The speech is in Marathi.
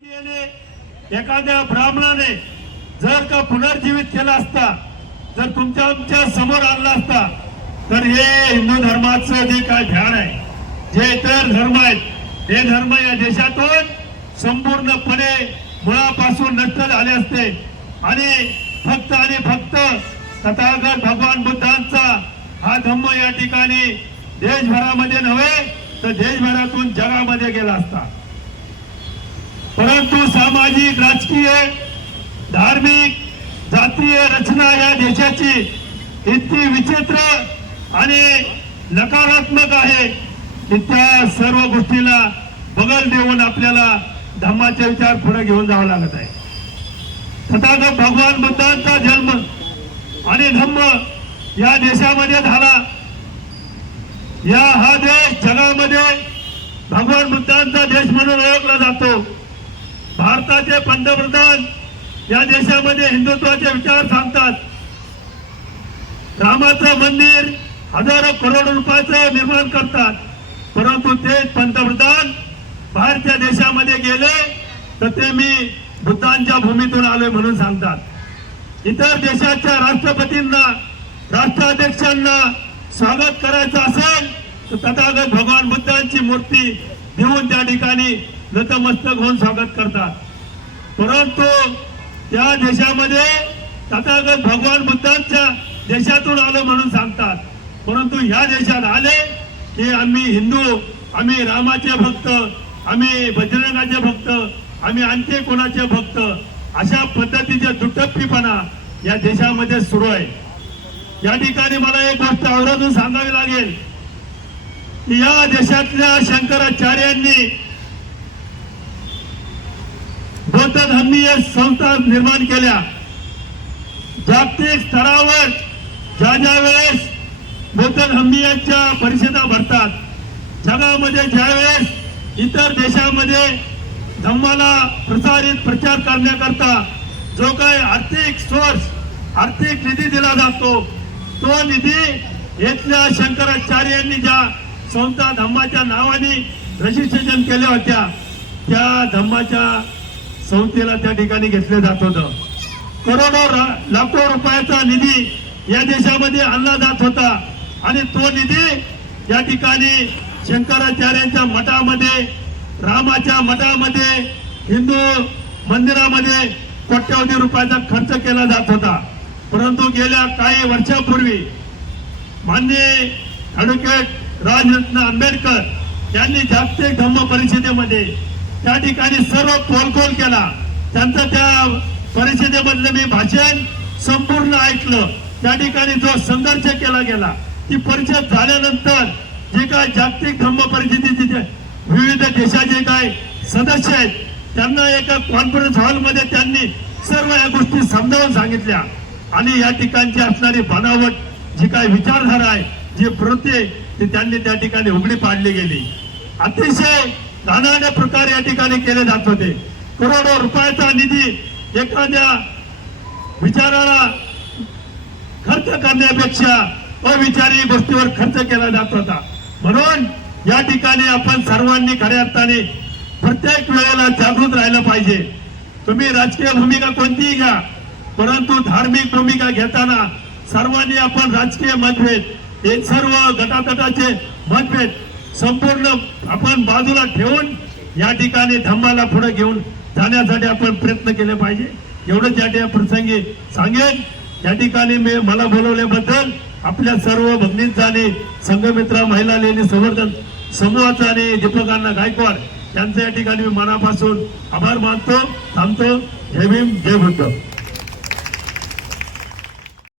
एखाद्या ब्राह्मणाने जर का पुनर्जीवित केला असता, जर आमच्या समोर आणला असता, तर हे हिंदू धर्माचं जे काय ध्यान आहे, जे इतर धर्म आहेत, हे धर्म या देशातून संपूर्णपणे मुळापासून नष्ट झाले असते आणि फक्त तथागत भगवान बुद्धांचा हा धम्म या ठिकाणी देशभरामध्ये नव्हे तर देशभरातून जगामध्ये गेला असता. परंतु सामाजिक, राजकीय, धार्मिक, जातीय रचना या देशाची इतकी विचित्र आणि नकारात्मक आहे की त्या सर्व गोष्टीला बगल देऊन आपल्याला धम्माचे विचार पुढे घेऊन जावं लागत आहे. तथागत भगवान बुद्धांचा जन्म आणि धम्म या देशामध्ये झाला. हा देश जगामध्ये भगवान बुद्धांचा देश म्हणून ओळखला जातो. भारताचे पंतप्रधान या देशामध्ये हिंदुत्वाचे विचार सांगतात. रामाचं मंदिर हजारो करोड रुपयाचं निर्माण करतात, परंतु ते पंतप्रधान बाहेरच्या देशामध्ये गेले तर ते मी बुद्धांच्या भूमीतून आलोय म्हणून सांगतात. इतर देशाच्या राष्ट्रपतींना, राष्ट्राध्यक्षांना स्वागत करायचं असेल तर तथागत भगवान बुद्धांची मूर्ती देऊन त्या ठिकाणी नतमस्तक होऊन स्वागत करतात. परंतु त्या देशामध्ये तथागत भगवान बुद्धांच्या देशातून आलो म्हणून सांगतात, परंतु या देशात आले की आम्ही हिंदू, आम्ही रामाचे भक्त, आम्ही बजरंगाचे भक्त, आम्ही आणखी कोणाचे भक्त, अशा पद्धतीचे दुटप्पीपणा या देशामध्ये सुरू आहे. या ठिकाणी मला एक गोष्ट आवर्जून सांगावी लागेल की या देशातल्या शंकराचार्यांनी बौद्ध धर्मीय संस्था निर्माण केल्या. जागतिक स्तरावर ज्या वेळेस बौद्ध धर्मीयांच्या परिषदा भरतात, जगामध्ये ज्यावेळेस इतर देशामध्ये धम्माला प्रचार करण्याकरता जो काही आर्थिक निधी दिला जातो, तो निधी इथल्या शंकराचार्यांनी ज्या संस्था धम्माच्या नावाने रजिस्ट्रेशन केल्या होत्या, त्या धम्माच्या संस्थेला त्या ठिकाणी घेतलं जात होतं. करोडो लाखो रुपयाचा निधी या देशामध्ये आणला जात होता आणि तो निधी या ठिकाणी शंकराचार्यांच्या मठामध्ये, रामाच्या मठामध्ये, हिंदू मंदिरामध्ये कोट्यवधी रुपयाचा खर्च केला जात होता. परंतु गेल्या काही वर्षापूर्वी माननीय ॲडव्होकेट राजरत्न आंबेडकर यांनी जागतिक धम्म परिषदेमध्ये त्या ठिकाणी सर्व पोलखोल केला. त्यांचं त्या परिषदेमधलं मी भाषण संपूर्ण ऐकलं. त्या ठिकाणी जो संघर्ष केला गेला, ती परिषद झाल्यानंतर जे काय जागतिक धम्म परिषदेचे विविध देशाचे काय सदस्य आहेत, त्यांना एका कॉन्फरन्स हॉलमध्ये त्यांनी सर्व या गोष्टी समजावून सांगितल्या आणि या ठिकाणची असणारी बनावट जी काय विचारधारा आहे, जी प्रवृत्ती आहे, ती त्यांनी त्या ठिकाणी उघडी पाडली गेली. अतिशय घाणेरड्या प्रकारे या ठिकाणी केले जात होते. करोडो रुपयाचा निधी एखाद्या विचाराला खर्च करण्यापेक्षा अविचारी गोष्टीवर खर्च केला जात होता. म्हणून या ठिकाणी आपण सर्वांनी खऱ्या अर्थाने प्रत्येक वेळेला जागृत राहिलं पाहिजे. तुम्ही राजकीय भूमिका कोणतीही घ्या, परंतु धार्मिक भूमिका घेताना सर्वांनी आपण राजकीय मतभेद, हे सर्व गटातटाचे मतभेद संपूर्ण आपण बाजूला ठेवून या ठिकाणी धम्माला पुढे घेऊन जाण्यासाठी आपण प्रयत्न केले पाहिजे. एवढंच या प्रसंगी सांगेन. या ठिकाणी मला बोलवल्याबद्दल आपल्या सर्व भगिनींचा आणि संघमित्र महिला लेणी संवर्धन समूहाचा आणि दीपकांना गायकवाड यांचं या ठिकाणी मी मनापासून आभार मानतो. थांबतो. जय भीम, जय बुद्ध.